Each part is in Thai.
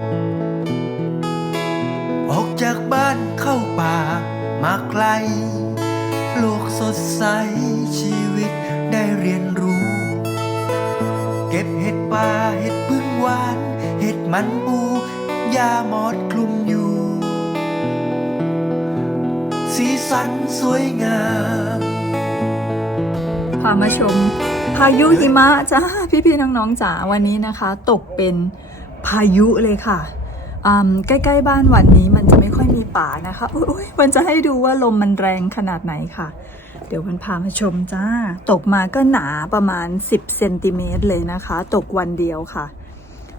ออกจากบ้านเข้าป่ามาไกล โลกสดใสชีวิตได้เรียนรู้ เก็บเห็ดป่าเห็ดพึ่งหวาน เห็ดมันปูยาหมอดคลุมอยู่ สีสันสวยงาม พามาชม พายุหิมะจ้าพี่ๆน้องๆจ๋าวันนี้นะคะ ตกเป็น พายุเลยค่ะใกล้ๆบ้านวันนี้มันจะไม่ค่อยมีป่านะคะอุ้ยมันจะให้ดูว่าลมมันแรงขนาดไหนค่ะ เดี๋ยวมันพามาชมจ้า ตกมาก็หนาประมาณ 10เซนติเมตรเลยนะคะ ตกวันเดียวค่ะ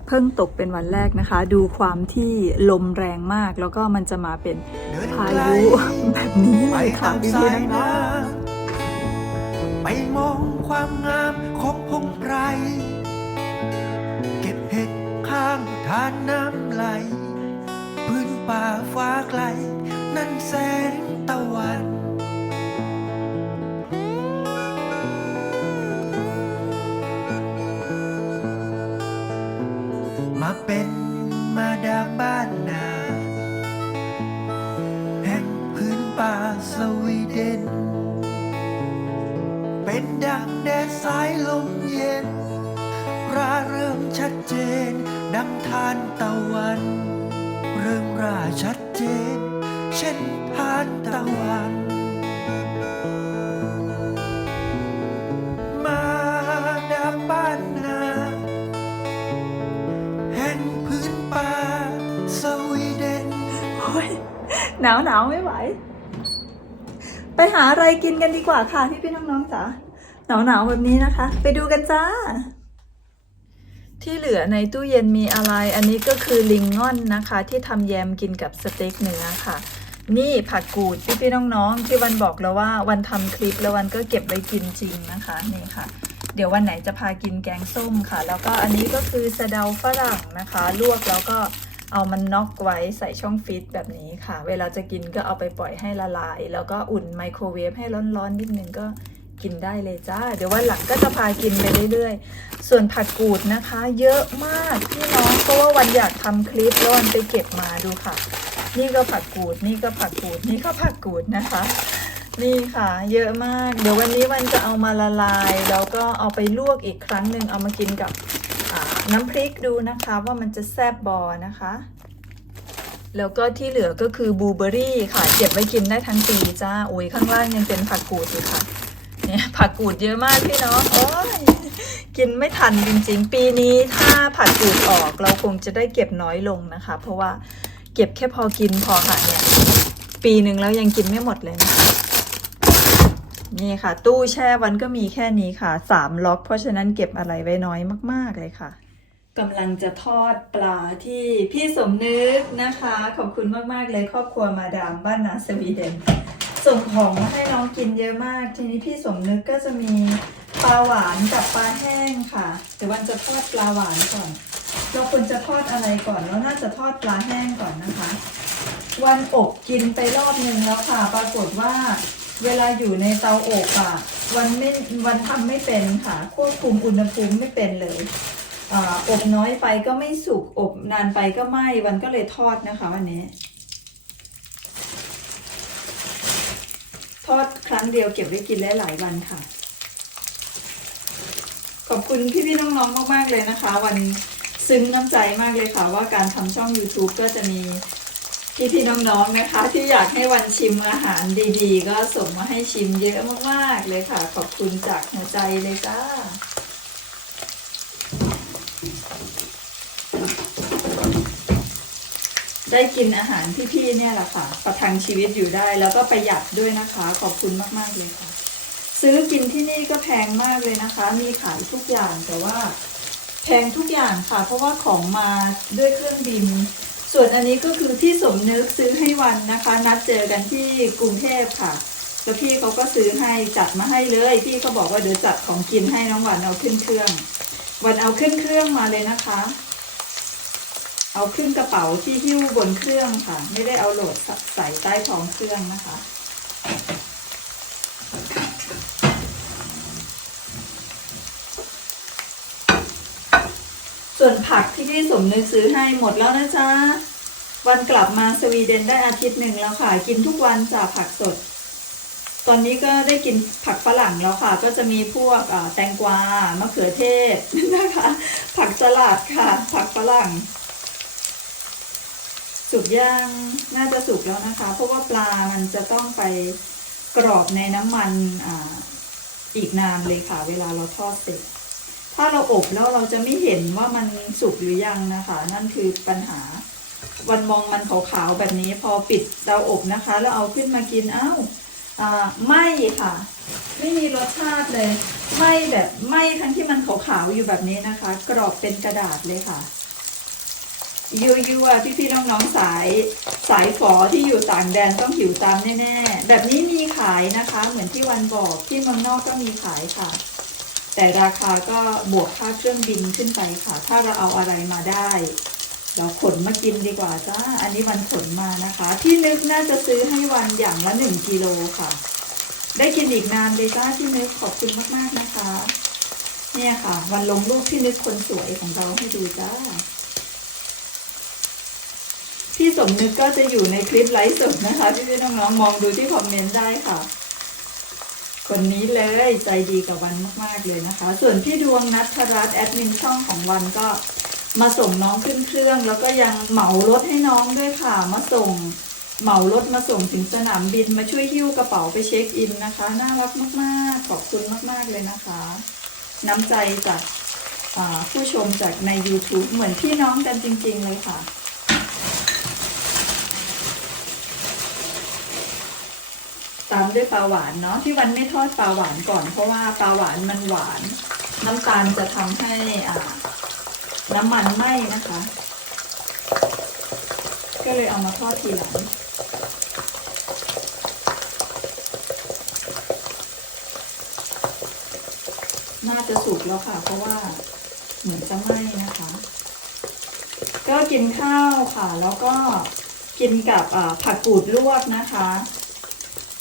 เพิ่งตกเป็นวันแรกนะคะ ดูความที่ลมแรงมากแล้วก็มันจะมาเป็นพายุแบบนี้เลยค่ะพี่ๆน้อน้งำไปมองความงามของพงางทานน้ำไหล พื้นป่าฟ้าไกล นั่นแสงตะวันมาเป็นมาดามบ้านนาแห่งพื้นป่าสวีเดน เป็นดังแดดสายลมเย็น ราเริ่มชัดเจน ดังทานตะวัน เริ่มราชัดเจน เช่นทานตะวันมาดาบ้านนาแห่งพื้นป่าสวีเดนโอ้ยหนาวหนาวไม่ไหว ไปหาอะไรกินกันดีกว่าค่ะพี่พี่น้องๆจ๋าหนาวหนาวแบบนี้นะคะ ไปดูกันจ้า ที่เหลือในตู้เย็นมีอะไร อันนี้ก็คือลิงง่อนนะคะ ที่ทำแยมกินกับสเต็กเนื้อค่ะ นี่ผักกูดพี่พี่น้องๆที่วันบอกแล้วว่าวันทำคลิปแล้ววันก็เก็บไว้กินจริงนะคะนี่ค่ะ เดี๋ยววันไหนจะพากินแกงส้มค่ะ แล้วก็อันนี้ก็คือสะเดาฝรั่งนะคะ ลวกแล้วก็เอามันน็อกไว้ใส่ช่องฟิตแบบนี้ค่ะ เวลาจะกินก็เอาไปปล่อยให้ละลาย แล้วก็อุ่นไมโครเวฟให้ร้อนๆนิดนึงก็ กินได้เลยจ้า เดี๋ยววันหลังก็จะพากินไปเรื่อยๆ ส่วนผักกูดนะคะ เยอะมากพี่น้องเพราะว่าวันอยากทำคลิปแล้ววันไปเก็บมาดูค่ะ นี่ก็ผักกูด นี่ก็ผักกูด นี่ก็ผักกูดนะคะ นี่ค่ะ เยอะมาก เดี๋ยววันนี้วันจะเอามาละลายแล้วก็เอาไปลวกอีกครั้งหนึ่งเอามากินกับน้ำพริกดูนะคะว่ามันจะแซบบอนะคะ แล้วก็ที่เหลือก็คือบลูเบอรี่ค่ะ เก็บไว้กินได้ทั้งปีจ้าโอ้ยข้างล่างยังเป็นผักกูดอยู่ค่ะ เนี่ยผักกูดเยอะมากพี่น้องโอ้ยกินไม่ทันจริงๆ ปีนี้ถ้าผักกูดออกเราคงจะได้เก็บน้อยลงนะคะ เพราะว่าเก็บแค่พอกินพอค่ะเนี่ยปีหนึ่งแล้วยังกินไม่หมดเลยนะคะนี่ค่ะ ตู้แช่วันก็มีแค่นี้ค่ะสามล็อกเพราะฉะนั้นเก็บอะไรไว้น้อยมาก ๆเลยค่ะกำลังจะทอดปลาที่พี่สมนึกนะคะ ขอบคุณมาก ๆ เลยครอบครัวมาดามบ้านนาสวีเดน ส่งของมาให้น้องกินเยอะมาก ทีนี้พี่สมนึกก็จะมีปลาหวานกับปลาแห้งค่ะเดี๋ยววันจะทอดปลาหวานก่อน เราควรจะทอดอะไรก่อนแล้วน่าจะทอดปลาแห้งก่อนนะคะ วันอบกินไปรอบหนึ่งแล้วค่ะ ปรากฏว่า เวลาอยู่ในเตาอบอะวันไม่วันทำไม่เป็นค่ะ ควบคุมอุณหภูมิไม่เป็นเลยออบน้อยไปก็ไม่สุกอบนานไปก็ไหม้วันก็เลยทอดนะคะวันนี้ ทอดครั้งเดียวเก็บไว้กินได้หลายวันค่ะ ขอบคุณพี่ๆน้องๆมากๆเลยนะคะ วันซึ้งน้ำใจมากเลยค่ะ ว่าการทำช่อง YouTube ก็จะมีพี่ๆน้องๆนะคะ ที่อยากให้วันชิมอาหารดีๆ ก็ส่งมาให้ชิมเยอะมากๆเลยค่ะ ขอบคุณจากหัวใจเลยจ้า ได้กินอาหารพี่ๆเนี่ยแหละค่ะ ประทังชีวิตอยู่ได้ แล้วก็ประหยัดด้วยนะคะ ขอบคุณมากๆเลยค่ะ ซื้อกินที่นี่ก็แพงมากเลยนะคะ มีขายทุกอย่างแต่ว่า แพงทุกอย่างค่ะ เพราะว่าของมาด้วยเครื่องบิน ส่วนอันนี้ก็คือที่สมนึกซื้อให้วันนะคะ นัดเจอกันที่กรุงเทพค่ะแล้วพี่เขาก็ซื้อให้จัดมาให้เลย พี่เขาบอกว่าเดี๋ยวจัดของกินให้น้องวันเอาขึ้นเครื่อง วันเอาขึ้นเครื่องมาเลยนะคะ เอาขึ้นกระเป๋าที่หิ้วบนเครื่องค่ะ ไม่ได้เอาโหลดใส่ใต้ท้องเครื่องนะคะ ส่วนผักที่พี่สมนึกซื้อให้หมดแล้วนะจ๊ะ วันกลับมาสวีเดนได้อาทิตย์หนึ่งแล้วค่ะ กินทุกวันจากผักสด ตอนนี้ก็ได้กินผักฝรั่งแล้วค่ะ ก็จะมีพวกอ่าแตงกวามะเขือเทศนะคะ ผักสลัดค่ะ ผักฝรั่ง สุกย่างน่าจะสุกแล้วนะคะ เพราะว่าปลามันจะต้องไปกรอบในน้ำมันอ่าอีกนานเลยค่ะ เวลาเราทอดเสร็จ ถ้าเราอบแล้วเราจะไม่เห็นว่ามันสุกหรือยังนะคะ นั่นคือปัญหา วันมองมันขาวๆแบบนี้พอปิดเตาอบนะคะ แล้วเอาขึ้นมากินอ้าวไม่ค่ะ ไม่มีรสชาติเลย ไม่แบบไม่ทั้งที่มันขาวๆอยู่แบบนี้นะคะ กรอบเป็นกระดาษเลยค่ะ ยูยูอะพี่ๆน้องๆสายสายฝอที่อยู่ต่างแดนต้องหิวตามแน่ๆ แบบนี้มีขายนะคะ เหมือนที่วันบอกที่เมืองนอกก็มีขายค่ะ แต่ราคาก็บวกค่าเครื่องบินขึ้นไปค่ะ ถ้าเราเอาอะไรมาได้ เราขนมากินดีกว่าจ้าอันนี้วันขนมานะคะ ที่นึกน่าจะซื้อให้วันอย่างละหนึ่งกิโลค่ะ ได้กินอีกนานเลยจ้าที่นึกขอบคุณมากๆนะคะ เนี่ยค่ะ วันลงรูปที่นึกคนสวยของเราให้ดูจ้า พี่สมนึกก็จะอยู่ในคลิปไลฟ์สดนะคะพี่พี่ๆน้องๆมองดูที่คอมเมนต์ได้ค่ะ คนนี้เลยใจดีกับวันมากๆเลยนะคะ ส่วนพี่ดวงนัทรัตน์แอดมินช่องของวันก็มาส่งน้องขึ้นเครื่อง แล้วก็ยังเหมารถให้น้องด้วยค่ะ มาส่งเหมารถมาส่งถึงสนามบินมาช่วยหิ้วกระเป๋าไปเช็คอินนะคะ น่ารักมากๆ ขอบคุณมากๆเลยนะคะ น้ำใจจากผู้ชมจากใน YouTube เหมือนพี่น้องกันจริง ๆ เลยค่ะ ตามด้วยปลาหวานเนาะที่วันไม่ทอดปลาหวานก่อน เพราะว่าปลาหวานมันหวาน น้ำตาลจะทำให้อ่าน้ำมันไหม้นะคะ ก็เลยเอามาทอดทีหลังน่าจะสุกแล้วค่ะ เพราะว่าเหมือนจะไหม้นะคะ ก็กินข้าวค่ะ แล้วก็กินกับผักกูดลวกนะคะ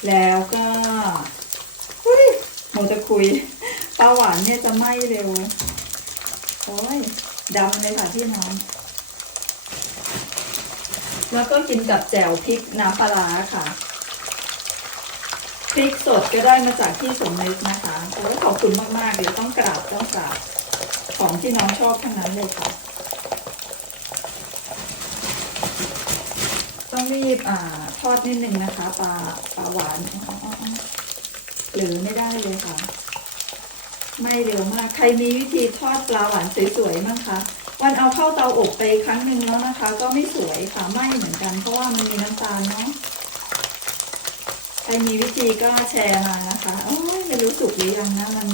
แล้วก็อุ้ยโมจะคุยปลาหวานเนี่ยจะไหม้เร็ว โอ้ยดำเลยค่ะพี่น้อง แล้วก็กินกับแจ่วพริกน้ำปลาค่ะ พริกสดก็ได้มาจากที่สมนึกนะคะโอ้ขอบคุณมากๆเดี๋ยวต้องกราบต้องกราบของที่น้องชอบทั้งนั้นเลยค่ะ ต้องรีบอ่าทอดนิดนึงนะคะปลาปลาหวานอ๋ออ๋ออ๋อหรือไม่ได้เลยค่ะ ไม่เร็วมาก ใครมีวิธีทอดปลาหวานสวยๆบ้งคะวันเอาเข้าเตาอบไปครั้งหนึ่งแล้วนะคะ ก็ไม่สวยค่ะไหม้เหมือนกัน เพราะว่ามันมีน้ำตาลเนาะใครมีวิธีก็แชร์มานะคะโอ้ยไม่รู้สุกหรือยังนะมัน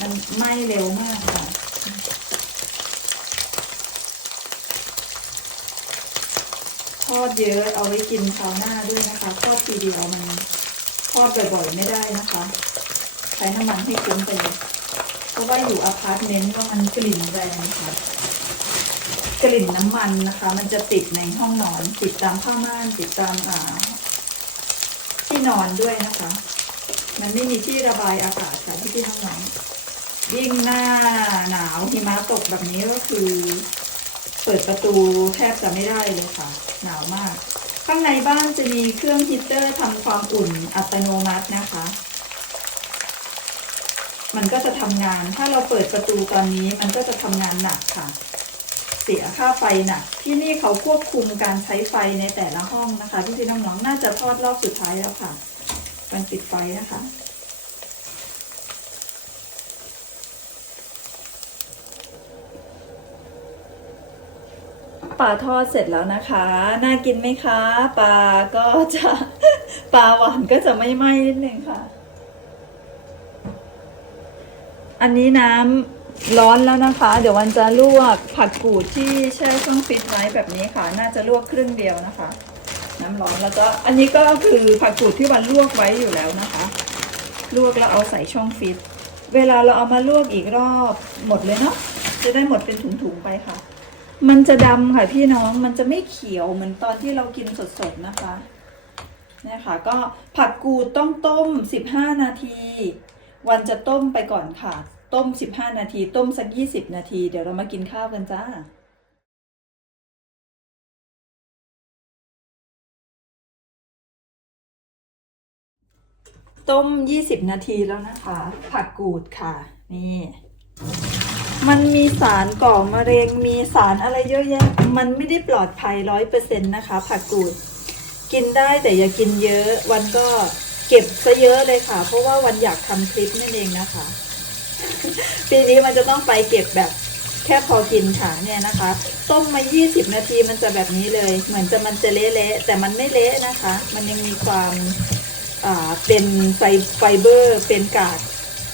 มันไหม้เร็วมากค่ะ อดเยอะเอาไว้กินคราวหน้าด้วยนะคะทอดทีเดียวมันทอดบ่อยๆไม่ได้นะคะ ใช้น้ำมันให้คุ้มไปเลยเพราะว่าอยู่อพาร์ตเมนต์ก็มันกลิ่นแรงค่ะกลิ่นน้ำมันนะคะ มันจะติดในห้องนอน ติดตามผ้าม่านติดตามอ่า ที่นอนด้วยนะคะ มันไม่มีที่ระบายอากาศค่ะที่ที่ห้องนอนยิ่งหน้าหนาวหิมะตกแบบนี้ก็คือ เปิดประตูแทบจะไม่ได้เลยค่ะ หนาวมาก ข้างในบ้านจะมีเครื่องฮีเตอร์ทำความอุ่นอัตโนมัตินะคะ มันก็จะทำงาน ถ้าเราเปิดประตูตอนนี้มันก็จะทำงานหนักค่ะ เสียค่าไฟหนัก ที่นี่เขาควบคุมการใช้ไฟในแต่ละห้องนะคะพี่พี่น้องๆน่าจะทอดรอบสุดท้ายแล้วค่ะมันปิดไฟนะคะ ปลาทอดเสร็จแล้วนะคะ น่ากินไหมคะปลาก็จะปลาหวานก็จะไม่ไหม้นิดนึงค่ะ อันนี้น้ำร้อนแล้วนะคะ เดี๋ยววันจะลวกผักกูดที่แช่ช่องฟิตไว้แบบนี้ค่ะ น่าจะลวกครึ่งเดียวนะคะ น้ำร้อนแล้วก็อันนี้ก็คือผักกูดที่วันลวกไว้อยู่แล้วนะคะ ลวกแล้วเอาใส่ช่องฟิตเวลาเราเอามาลวกอีกรอบหมดเลยเนาะจะได้หมดเป็นถุงๆไปค่ะ มันจะดำค่ะพี่น้องมันจะไม่เขียวเหมือนตอนที่เรากินสดๆนะคะเนี่ยค่ะก็ผักกูดต้องต้ม 15 นาที วันจะต้มไปก่อนค่ะ ต้ม 15 นาที ต้มสัก 20 นาที เดี๋ยวเรามากินข้าวกันจ้าต้ม 20 นาทีแล้วนะคะ ผักกูดค่ะ นี่ มันมีสารก่อมะเร็งมีสารอะไรเยอะแยะ มันไม่ได้ปลอดภัยร้อยเปอร์เซ็นต์นะคะ ผักกูด กินได้แต่อย่ากินเยอะ วันก็เก็บซะเยอะเลยค่ะ เพราะว่าวันอยากทำคลิปนั่นเองนะคะ ปีนี้มันจะต้องไปเก็บแบบแค่พอกินค่ะเนี่ยนะคะ ต้มมา 20 นาทีมันจะแบบนี้เลย เหมือนจะมันจะเละๆแต่มันไม่เละนะคะ มันยังมีความอ่าเป็นไฟไฟเบอร์ เป็นกาก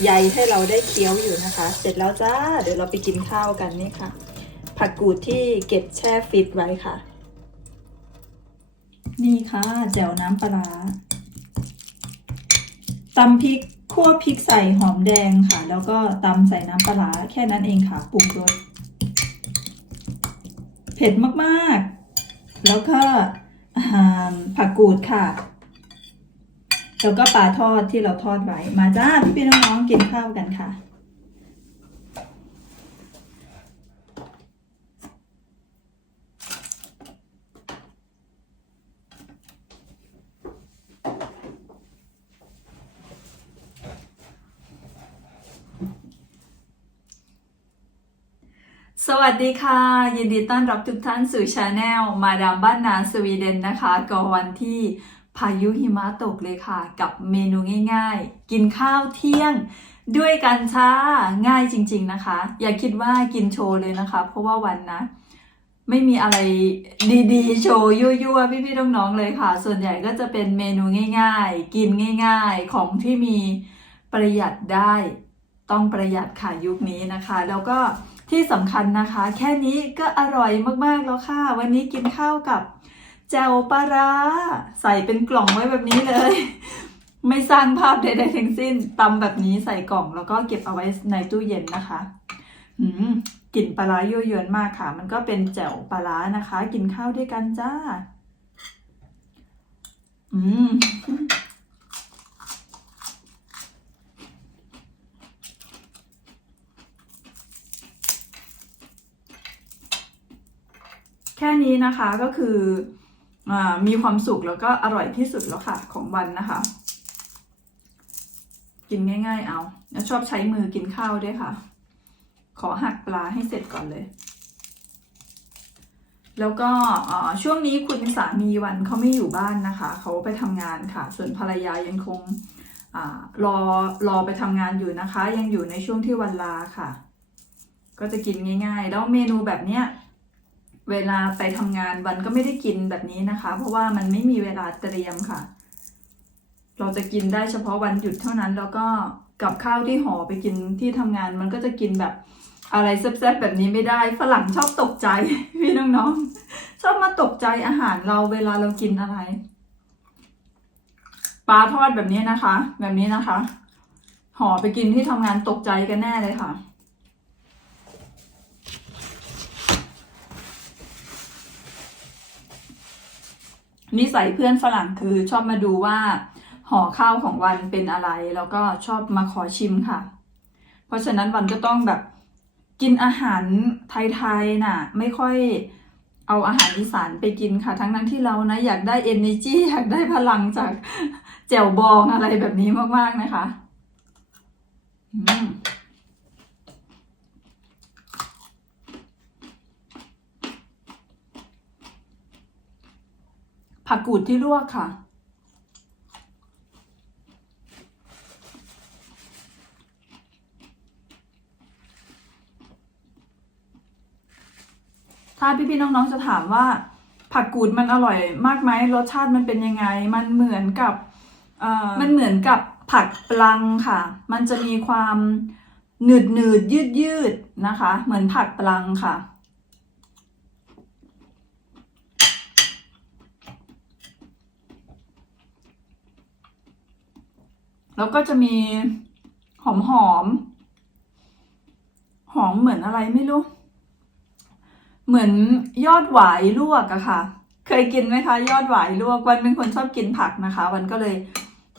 ใยให้เราได้เคี้ยวอยู่นะคะ เสร็จแล้วจ้า เดี๋ยวเราไปกินข้าวกันนี่ค่ะ ผักกูดที่เก็บแช่ฟิตไว้ค่ะ นี่ค่ะแจ่วน้ำปลาตำพริกคั่วพริกใส่หอมแดงค่ะ แล้วก็ตำใส่น้ำปลาแค่นั้นเองค่ะปรุงรสเผ็ดมากๆ แล้วก็ผักกูดค่ะ แล้วก็ปลาทอดที่เราทอดไว้ มาจ้าพี่พี่น้องๆกินข้าวกันค่ะ สวัสดีค่ะ ยินดีต้อนรับทุกท่านสู่ชาแนลมาดามบ้านนาสวีเดนนะคะก็วันที่ พายุหิมะตกเลยค่ะ กับเมนูง่าย ๆ กินข้าวเที่ยงด้วยกันช้าง่ายจริง ๆนะคะ อย่าคิดว่ากินโชว์เลยนะคะ เพราะว่าวันนะ ไม่มีอะไรดีๆ โชว์ยั่วๆพี่ๆน้องๆเลยค่ะ ส่วนใหญ่ก็จะเป็นเมนูง่าย ๆ กินง่าย ๆ ของที่มีประหยัดได้ต้องประหยัดค่ะยุคนี้นะคะ แล้วก็ที่สำคัญนะคะ แค่นี้ก็อร่อยมากๆแล้วค่ะ วันนี้กินข้าวกับ แจ่วปลาร้าใส่เป็นกล่องไว้แบบนี้เลย ไม่สร้างภาพใดๆทั้งสิ้นตำแบบนี้ใส่กล่องแล้วก็เก็บเอาไว้ในตู้เย็นนะคะอืมกลิ่นปลาร้ายั่วยวนมากค่ะ มันก็เป็นแจ่วปลาร้านะคะ กินข้าวด้วยกันจ้า อืมแค่นี้นะคะก็คือ มีความสุขแล้วก็อร่อยที่สุดแล้วค่ะของวันนะคะ กินง่าย ๆ เอาแล้วชอบใช้มือกินข้าวด้วยค่ะ ขอหักปลาให้เสร็จก่อนเลย แล้วก็ช่วงนี้คุณสามีวันเขาไม่อยู่บ้านนะคะ เขาไปทำงานค่ะ ส่วนภรรยายังคงอรอรอไปทำงานอยู่นะคะ ยังอยู่ในช่วงที่วันลาค่ะ ก็จะกินง่าย ๆ แล้วเมนูแบบเนี้ย เวลาไปทำงานวันก็ไม่ได้กินแบบนี้นะคะ เพราะว่ามันไม่มีเวลาเตรียมค่ะ เราจะกินได้เฉพาะวันหยุดเท่านั้นแล้วก็กับข้าวที่ห่อไปกินที่ทำงาน มันก็จะกินแบบอะไรแซ่บๆแบบนี้ไม่ได้ฝรั่งชอบตกใจ พี่น้องๆ ชอบมาตกใจอาหารเราเวลาเรากินอะไรปลาทอดแบบนี้นะคะ แบบนี้นะคะห่อไปกินที่ทำงานตกใจกันแน่เลยค่ะ นิสัยเพื่อนฝรั่งคือชอบมาดูว่าห่อข้าวของวันเป็นอะไร แล้วก็ชอบมาขอชิมค่ะ เพราะฉะนั้นวันก็ต้องแบบกินอาหารไทยๆน่ะ ไม่ค่อยเอาอาหารอีสานไปกินค่ะ ทั้งนั้นที่เรานะอยากได้ energy อยากได้พลังจากแจ่วบองอะไรแบบนี้มากๆนะคะ อืม ผักกูดที่ลวกค่ะ ถ้าพี่ๆน้องๆจะถามว่า ผักกูดมันอร่อยมากไหมรสชาติมันเป็นยังไง มันเหมือนกับมันเหมือนกับผักปลังค่ะ มันจะมีความหนืดหนืดยืดยืดๆนะคะ เหมือนผักปลังค่ะ แล้วก็จะมีหอมหอมหอมเหมือนอะไรไม่รู้ เหมือนยอดหวายลวกอะค่ะ เคยกินไหมคะ ยอดหวายลวกวันเป็นคนชอบกินผักนะคะ วันก็เลย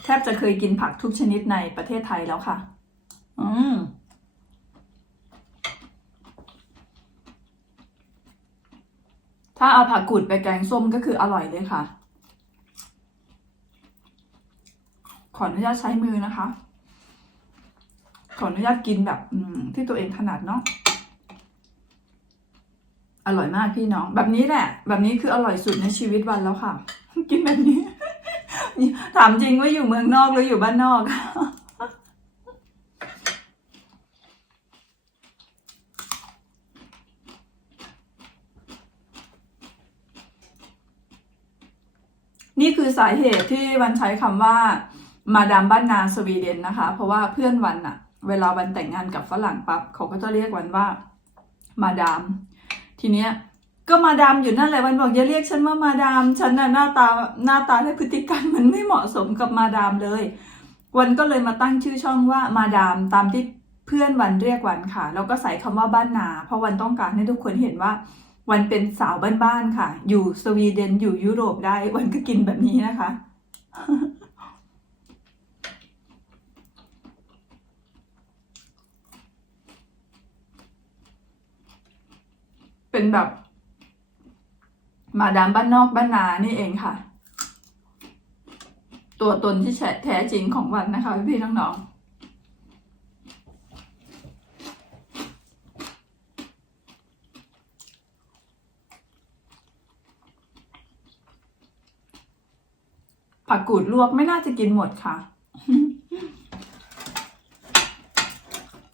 แทบจะเคยกินผักทุกชนิดในประเทศไทยแล้วค่ะ อืมถ้าเอาผักกูดไปแกงส้มก็คืออร่อยเลยค่ะ ออนุญาตใช้มือนะคะ ขออนุญาตกินแบบอืที่ตัวเองถนัดเนาะอร่อยมากพี่น้อง แบบนี้แหละ แบบนี้คืออร่อยสุดในชีวิตวันแล้วค่ะ กินแบบนี้ ถามจริงว่าอยู่เมืองนอกหรืออยู่บ้านนอกนี่คือสาเหตุที่วันใช้คำว่า มาดามบ้านนาสวีเดนนะคะ เพราะว่าเพื่อนวันอะเวลาวันแต่งงานกับฝรั่งปั๊บเขาก็จะเรียกวันว่า มาดาม ทีเนี้ยก็มาดามอยู่นั่นแหละวันบอกอย่าเรียกฉันว่ามาดามฉันน่ะหน้าตาหน้าตาและพฤติกรรมมันไม่เหมาะสมกับมาดามเลย วันก็เลยมาตั้งชื่อช่องว่ามาดามตามที่เพื่อนวันเรียกวันค่ะแล้วก็ใส่คำว่าบ้านนา เพราะวันต้องการให้ทุกคนเห็นว่าวันเป็นสาวบ้านๆค่ะ อยู่สวีเดนอยู่ยุโรปได้ วันก็กินแบบนี้นะคะ เป็นแบบ มาดามบ้านนอกบ้านนานี่เองค่ะ ตัวตนที่แท้จริงของวันนะคะพี่ๆน้องๆผักกูดลวกไม่น่าจะกินหมดค่ะ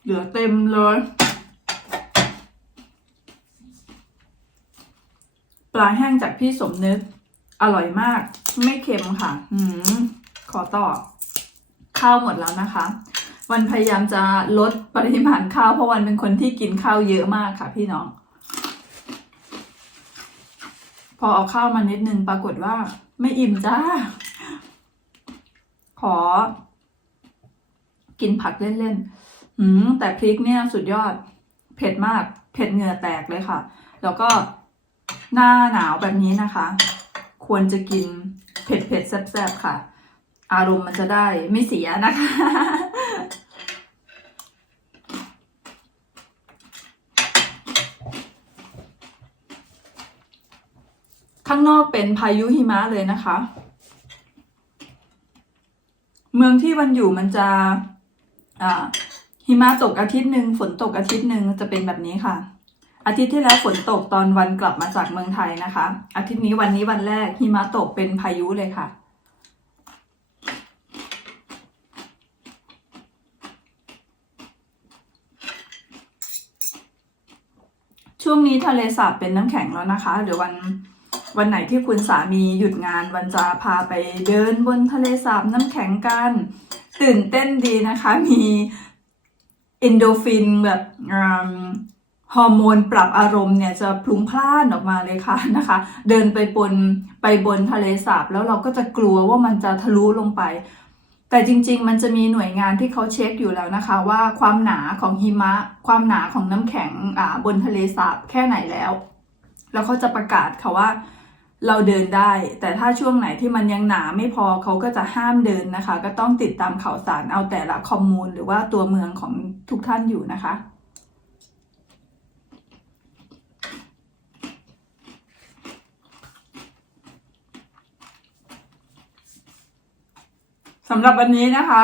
เหลือเต็มเลย ลาแห้งจากพี่สมนึก อร่อยมาก ไม่เค็มค่ะ อืมขอต่อ ข้าวหมดแล้วนะคะ วันพยายามจะลดปริมาณข้าวเพราะวันเป็นคนที่กินข้าวเยอะมากค่ะ พี่น้อง พอเอาข้าวมานิดนึงปรากฏว่า ไม่อิ่มจ้า ขอ กินผักเล่นๆ อืมแต่พริกเนี่ยสุดยอด เผ็ดมาก เผ็ดเหงื่อแตกเลยค่ะ แล้วก็ หน้าหนาวแบบนี้นะคะ ควรจะกินเผ็ดเผ็ดๆแซ่บๆค่ะ อารมณ์มันจะได้ไม่เสียนะคะ ข้างนอกเป็นพายุหิมะเลยนะคะ เมืองที่วันอยู่มันจะอ่าหิมะตกอาทิตย์หนึ่งฝนตกอาทิตย์หนึ่งจะเป็นแบบนี้ค่ะ อาทิตย์ที่แล้วฝนตกตอนวันกลับมาจากเมืองไทยนะคะ อาทิตย์นี้วันนี้วันแรกหิมะตกเป็นพายุเลยค่ะ ช่วงนี้ทะเลสาบเป็นน้ำแข็งแล้วนะคะเดี๋ยววันวันไหนที่คุณสามีหยุดงานวันจะพาไปเดินบนทะเลสาบน้ำแข็งกัน ตื่นเต้นดีนะคะ มีเอนโดฟินแบบ ฮอร์โมนปรับอารมณ์เนี่ยจะพลุ้งพล่านออกมาเลยค่ะนะคะ เดินไปบนไปบนทะเลสาบแล้วเราก็จะกลัวว่ามันจะทะลุลงไป แต่จริงๆ มันจะมีหน่วยงานที่เขาเช็คอยู่แล้วนะคะ ว่าความหนาของหิมะ ความหนาของน้ำแข็งอ่าบนทะเลสาบแค่ไหนแล้ว แล้วเขาจะประกาศค่ะว่าเราเดินได้ แต่ถ้าช่วงไหนที่มันยังหนาไม่พอเขาก็จะห้ามเดินนะคะ ก็ต้องติดตามข่าวสารเอาแต่ละคอมมูนหรือว่าตัวเมืองของทุกท่านอยู่นะคะ สำหรับวันนี้นะคะ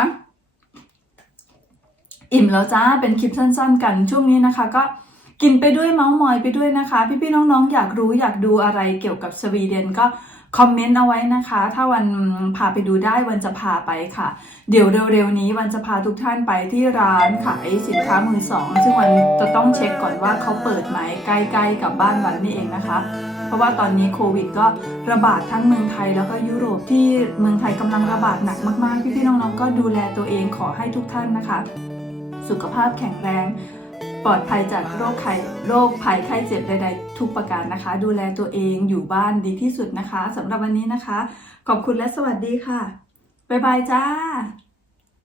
อิ่มแล้วจ้าเป็นคลิปสั้นๆ กันช่วงนี้นะคะ ก็กินไปด้วยเมาส์มอยไปด้วยนะคะ พี่ๆน้องๆ อยากรู้อยากดูอะไรเกี่ยวกับสวีเดนก็คอมเมนต์เอาไว้นะคะ ถ้าวันพาไปดูได้วันจะพาไปค่ะ เดี๋ยวเร็วๆนี้วันจะพาทุกท่านไปที่ร้านขายสินค้ามือสอง ซึ่งวันจะต้องเช็คก่อนว่าเขาเปิดไหมใกล้ๆกับบ้านวันนี่เองนะคะ ราะว่าตอนนี้โควิดก็ระบาดทั้งเมืองไทยแล้วก็ยุโรปที่เมืองไทยกำลังระบาดหนักมากๆพี่ๆน้องๆก็ดูแลตัวเองขอให้ทุกท่านนะคะ สุขภาพแข็งแรงปลอดภัยจากโรคไข้โรคภัยไข้เจ็บใด ๆ ทุกประการนะคะ ดูแลตัวเองอยู่บ้านดีที่สุดนะคะสำหรับวันนี้นะคะ ขอบคุณและสวัสดีค่ะ บ๊ายบายจ้า